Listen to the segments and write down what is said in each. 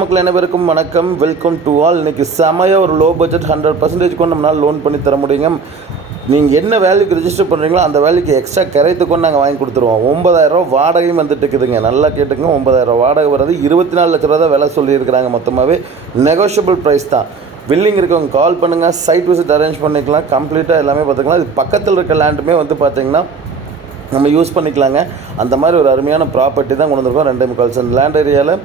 மக்கள் அனைவருக்கும் வணக்கம். Welcome to all. இன்றைக்கி செமையாக ஒரு லோ பட்ஜெட் 100% கொண்டு நம்மளால் லோன் பண்ணி தர முடியுங்க. நீங்கள் என்ன வேல்யூக்கு ரிஜிஸ்டர் பண்ணுறீங்களோ அந்த வேல்யூக்கு எக்ஸ்ட்ரா கரைத்து கொண்டு நாங்கள் வாங்கி கொடுத்துருவோம். 9000 வாடகையும் வந்துட்டு இருக்குதுங்க. நல்லா கேட்டுங்க, 9000 வாடகை வர்றது 24 லட்ச ரூபா தான் விலை சொல்லியிருக்கிறாங்க. மொத்தமாகவே நெகோஷியபிள் ப்ரைஸ் தான். வில்லிங் இருக்கவங்க கால் பண்ணுங்கள், சைட் விசிட் அரேஞ்ச் பண்ணிக்கலாம். கம்ப்ளீட்டாக எல்லாமே பார்த்துக்கலாம். இது பக்கத்தில் இருக்க லேண்டுமே வந்து பார்த்திங்கன்னா நம்ம யூஸ் பண்ணிக்கலாங்க. அந்த மாதிரி ஒரு அருமையான ப்ராப்பர்ட்டி தான் கொண்டு வந்திருக்கோம். 2.25 சென்ட் லேண்ட் ஏரியாவில்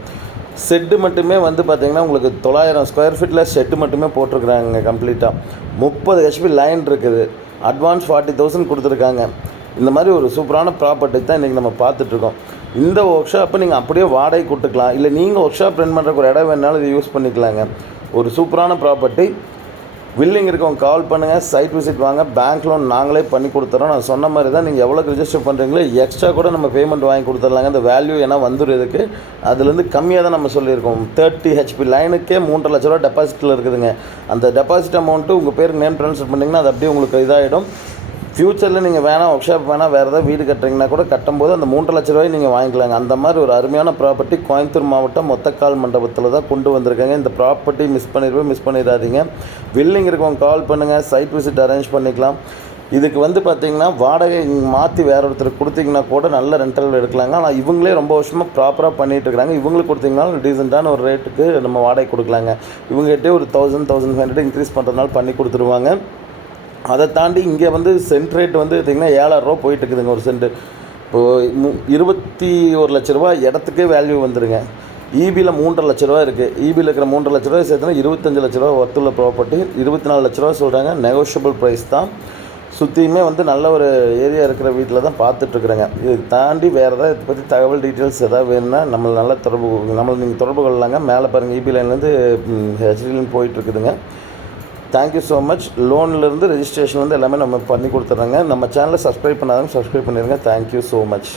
ஷெட்டு மட்டுமே வந்து பார்த்திங்கன்னா உங்களுக்கு 900 ஸ்கொயர் ஃபீட்டில் ஷெட்டு மட்டுமே போட்டிருக்குறாங்க. கம்ப்ளீட்டாக 30 HP லைன் இருக்குது. அட்வான்ஸ் 40,000 கொடுத்துருக்காங்க. இந்த மாதிரி ஒரு சூப்பரான ப்ராப்பர்ட்டி தான் இன்றைக்கி நம்ம பார்த்துட்ருக்கோம். இந்த ஒர்க் ஷாப்பை நீங்கள் அப்படியே வாடகை கொடுத்துக்கலாம், இல்லை நீங்கள் ஒர்க் ஷாப் ரன் பண்ணுறக்கு ஒரு இடம் வேணாலும் இதை யூஸ் பண்ணிக்கலாங்க. ஒரு சூப்பரான ப்ராப்பர்ட்டி. வில்லிங் இருக்கவங்க கால் பண்ணுங்கள், சைட் விசிட் வாங்க. பேங்க் லோன் நாங்களே பண்ணி கொடுத்துறோம். நான் சொன்ன மாதிரி தான் நீங்கள் எவ்வளோக்கு ரிஜிஸ்டர் பண்ணுறீங்களோ எக்ஸ்ட்ரா கூட நம்ம பேமெண்ட் வாங்கி கொடுத்துடலாங்க. அந்த வேல்யூ ஏன்னா வந்துடும். இதுக்கு அதுலேருந்து கம்மியாக தான் நம்ம சொல்லியிருக்கோம். 30 HP லைனுக்கே 3.5 லட்ச ரூபா டெபாசிட்டில் இருக்குதுங்க. அந்த டெபாசிட் அமௌண்ட்டு உங்கள் பேருக்கு நேம் ட்ரான்ஸ்ஃபர் பண்ணிங்கன்னா அது அப்படியே உங்களுக்கு இதாகிடும். ஃப்யூச்சரில் நீங்கள் வேணால் ஒர்க் ஷாப் வேணால் வேறு ஏதாவது வீடு கட்டுறீங்கன்னா கூட கட்டும்போது அந்த 3.5 லட்ச ரூபாய் நீங்கள் வாங்கிக்கலாங்க. அந்த மாதிரி ஒரு அருமையான ப்ராப்பர்ட்டி கோயம்புத்தூர் மாவட்டம் மொத்தக்கால் மண்டபத்தில் தான் கொண்டு வந்திருக்காங்க. இந்த ப்ராப்பர்ட்டி மிஸ் பண்ணிடாதீங்க. வில்லிங் இருக்கவங்க கால் பண்ணுங்கள், சைட் விசிட் அரேஞ்ச் பண்ணிக்கலாம். இதுக்கு வந்து பார்த்திங்கன்னா வாடகை மாற்றி வேற ஒருத்தருக்கு கொடுத்தீங்கன்னா கூட நல்ல ரெண்டல் எடுக்கலாங்க. ஆனால் இவங்களே ரொம்ப வருஷமாக ப்ராப்பராக பண்ணிகிட்டு இருக்கிறாங்க. இவங்களுக்கு கொடுத்தீங்கன்னா டீசெண்டான ஒரு ரேட்டுக்கு நம்ம வாடகை கொடுக்கலாங்க. இவங்ககிட்டே ஒரு 1000-1500 இன்க்ரீஸ் பண்ணுறதுனால பண்ணி கொடுத்துருவாங்க. அதை தாண்டி இங்கே வந்து சென்ட் ரேட் வந்து பார்த்திங்கன்னா 7000 ரூபா போயிட்டு இருக்குதுங்க ஒரு சென்ட்டு. இப்போது 21 லட்ச ரூபா இடத்துக்கே வேல்யூ வந்துடுங்க. ஈபியில் 3.5 லட்ச ரூபா இருக்குது. ஈபியில் இருக்கிற 3.5 லட்ச ரூபா சேர்த்துனா 25 லட்ச ரூபா ஒர்த்துள்ள ப்ராப்பர்ட்டி. 24 லட்ச ரூபா சொல்கிறாங்க. நெகோஷியபிள் ப்ரைஸ் தான். சுற்றியுமே வந்து நல்ல ஒரு ஏரியா இருக்கிற வீட்டில் தான் பார்த்துட்ருக்குறேங்க. இது தாண்டி வேறு ஏதாவது இதை பற்றி தகவல் டீட்டெயில்ஸ் எதாவது வேணும்னா நல்லா நீங்கள் தொடர்பு கொள்ளலாங்க. மேலே பாருங்கள், ஈபி லைன்லேருந்து ஹெச்டிலைன் போயிட்டுருக்குதுங்க. Thank you so much. லோன்லேருந்து ரெஜிஸ்ட்ரேஷன் வந்து எல்லாமே நம்ம பண்ணி கொடுத்துட்றாங்க. நம்ம சேனலை சப்ஸ்கிரைப் பண்ணாதவங்க சப்ஸ்கிரைப் பண்ணிடுங்க. Thank you so much.